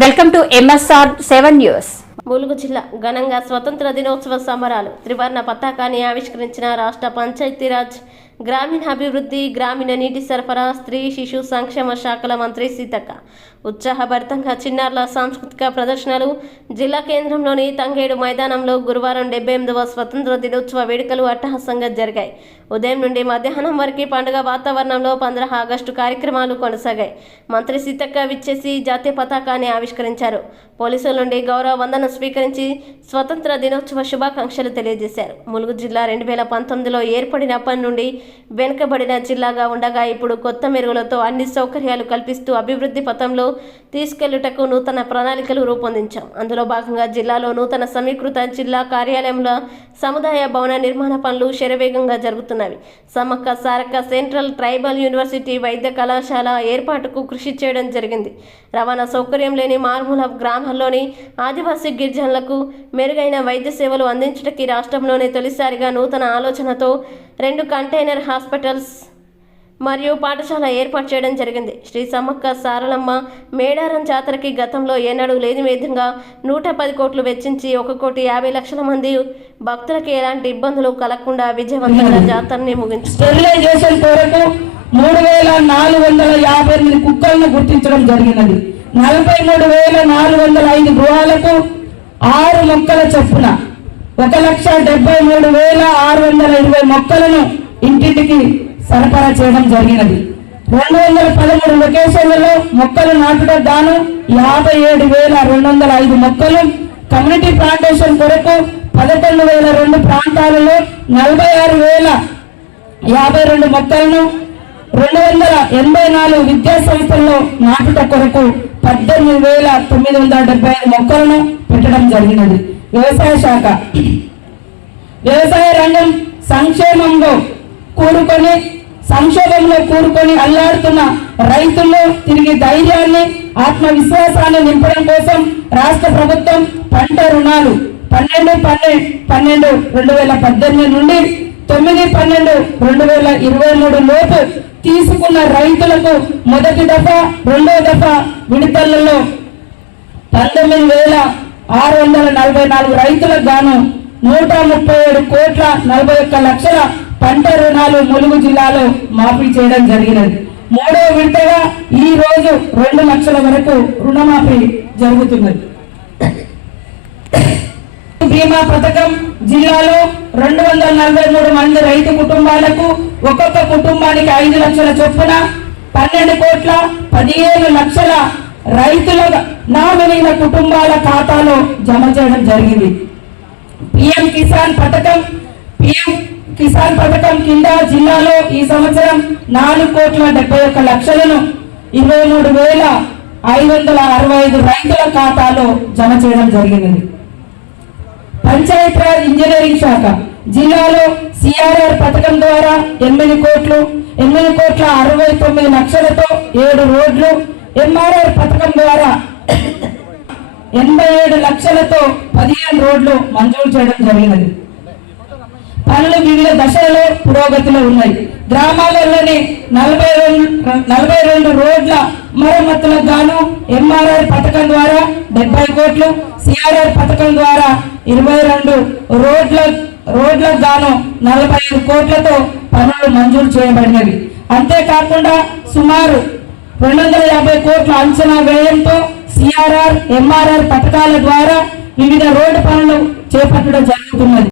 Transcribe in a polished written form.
Welcome to MSR 7 news. Mulugu జిల్లా ఘనంగా స్వతంత్ర దినోత్సవ సంబరాలు. త్రివర్ణ పతాకాన్ని ఆవిష్కరించిన రాష్ట్ర పంచాయతీరాజ్, గ్రామీణాభివృద్ధి, గ్రామీణ నీటి సరఫరా, స్త్రీ శిశు సంక్షేమ శాఖల మంత్రి సీతక్క. ఉత్సాహభరితంగా చిన్నారుల సాంస్కృతిక ప్రదర్శనలు. జిల్లా కేంద్రంలోని తంగేడు మైదానంలో గురువారం 78వ స్వతంత్ర దినోత్సవ వేడుకలు అట్టహాసంగా జరిగాయి. ఉదయం నుండి మధ్యాహ్నం వరకు పండుగ వాతావరణంలో 15 ఆగస్టు కార్యక్రమాలు కొనసాగాయి. మంత్రి సీతక్క విచ్చేసి జాతీయ పతాకాన్ని ఆవిష్కరించారు. పోలీసుల నుండి గౌరవ వందనం స్వీకరించి స్వతంత్ర దినోత్సవ శుభాకాంక్షలు తెలియజేశారు. ములుగు జిల్లా 2019లో ఏర్పడినప్పటి నుండి వెనుకబడిన జిల్లాగా ఉండగా ఇప్పుడు కొత్త మెరుగులతో అన్ని సౌకర్యాలు కల్పిస్తూ అభివృద్ధి పథంలో తీసుకెళ్లుటకు నూతన ప్రణాళికలు రూపొందించాం. అందులో భాగంగా జిల్లాలో నూతన సమీకృత జిల్లా కార్యాలయంలో సముదాయ భవన నిర్మాణ పనులు శరవేగంగా జరుగుతున్నవి. Sammakka Sarakka central tribal university వైద్య కళాశాల ఏర్పాటుకు కృషి చేయడం జరిగింది. రవాణా సౌకర్యం లేని మారుమూల గ్రామాల్లోని ఆదివాసీ గిరిజనులకు మెరుగైన వైద్య సేవలు అందించడానికి రాష్ట్రంలోనే తొలిసారిగా నూతన ఆలోచనతో 2 కంటైనర్ హాస్పిటల్స్ మరియు పాఠశాల ఏర్పాటు చేయడం జరిగింది. శ్రీ సమ్మక్క సారలమ్మ మేడారం జాతరకి గతంలో ఎన్నడూ లేని విధంగా 110 కోట్లు వెచ్చించి 1,50,00,000 మంది భక్తులకు ఎలాంటి ఇబ్బందులు కలగకుండా విజయవంతంగా జాతరని ముగించారు. 3,458 కుక్కలను గుర్తించడం జరిగినది. 43,405 గృహాలకు 6 మొక్కల చొప్పున 1,73,620 మొక్కలను ఇంటింటికి సరఫరా చేయడం జరిగినది. 213 లొకేషన్లలో మొక్కలు నాటుట గాను 57,205 మొక్కలు, కమ్యూనిటీ ప్లాంటేషన్ కొరకు 11,002 ప్రాంతాలలో 46,052 మొక్కలను, 284 విద్యా సంస్థల్లో నాటుట కొరకు 18,975 మొక్కలను పెట్టడం జరిగినది. వ్యవసాయ శాఖ వ్యవసాయ రంగం సంక్షోభంలో కూరుకొని అల్లాడుతున్న రైతుల్లో తిరిగి ధైర్యాన్ని, ఆత్మవిశ్వాసాన్ని నింపడం కోసం రాష్ట్ర ప్రభుత్వం పంట రుణాలు 12/12/2018 నుండి 9/12/2023 లోపు తీసుకున్న రైతులకు మొదటి దఫా, రెండో దఫా విడతలలో 19,644 రైతులకు గాను 137,41,00,000 పంట రుణాలు ములుగు జిల్లాలో మాఫీ చేయడం జరిగినది. 3వ విడతగా ఈ రోజు 2 లక్షల వరకు రుణమాఫీ జరుగుతున్నది. బీమా పథకం జిల్లాలో 243 మంది రైతు కుటుంబాలకు ఒక్కొక్క కుటుంబానికి 5 లక్షల చొప్పున 12,15,00,000 రైతుల నామినీల కుటుంబాల ఖాతాలో జమ చేయడం జరిగింది. పిఎం కిసాన్ పథకం కింద జిల్లాలో ఈ సంవత్సరం 4,71,00,000ను 23,565 రైతుల ఖాతాలో జమ చేయడం జరిగింది. పంచాయతీరాజ్ ఇంజనీరింగ్ శాఖ జిల్లాలో సిఆర్ఆర్ పథకం ద్వారా 8,69,00,000తో 7 రోడ్లు, ఎంఆర్ఆర్ పథకం ద్వారా 87 లక్షలతో 15 రోడ్లు మంజూరు చేయడం జరిగినది. పనులు వివిధ దశలలో పురోగతిలో ఉన్నాయి. గ్రామాలలోని 42 రోడ్ల మరమ్మతులకు గాను ఎంఆర్ఆర్ పథకం ద్వారా 70 కోట్లు, సిఆర్ఆర్ పథకం ద్వారా 22 రోడ్లకు గాను 45 కోట్లతో పనులు మంజూరు చేయబడినవి. అంతేకాకుండా సుమారు 250 కోట్ల అంచనా వ్యయంతో సిఆర్ఆర్, ఎంఆర్ఆర్ పథకాల ద్వారా వివిధ రోడ్డు పనులు చేపట్టడం జరుగుతున్నది.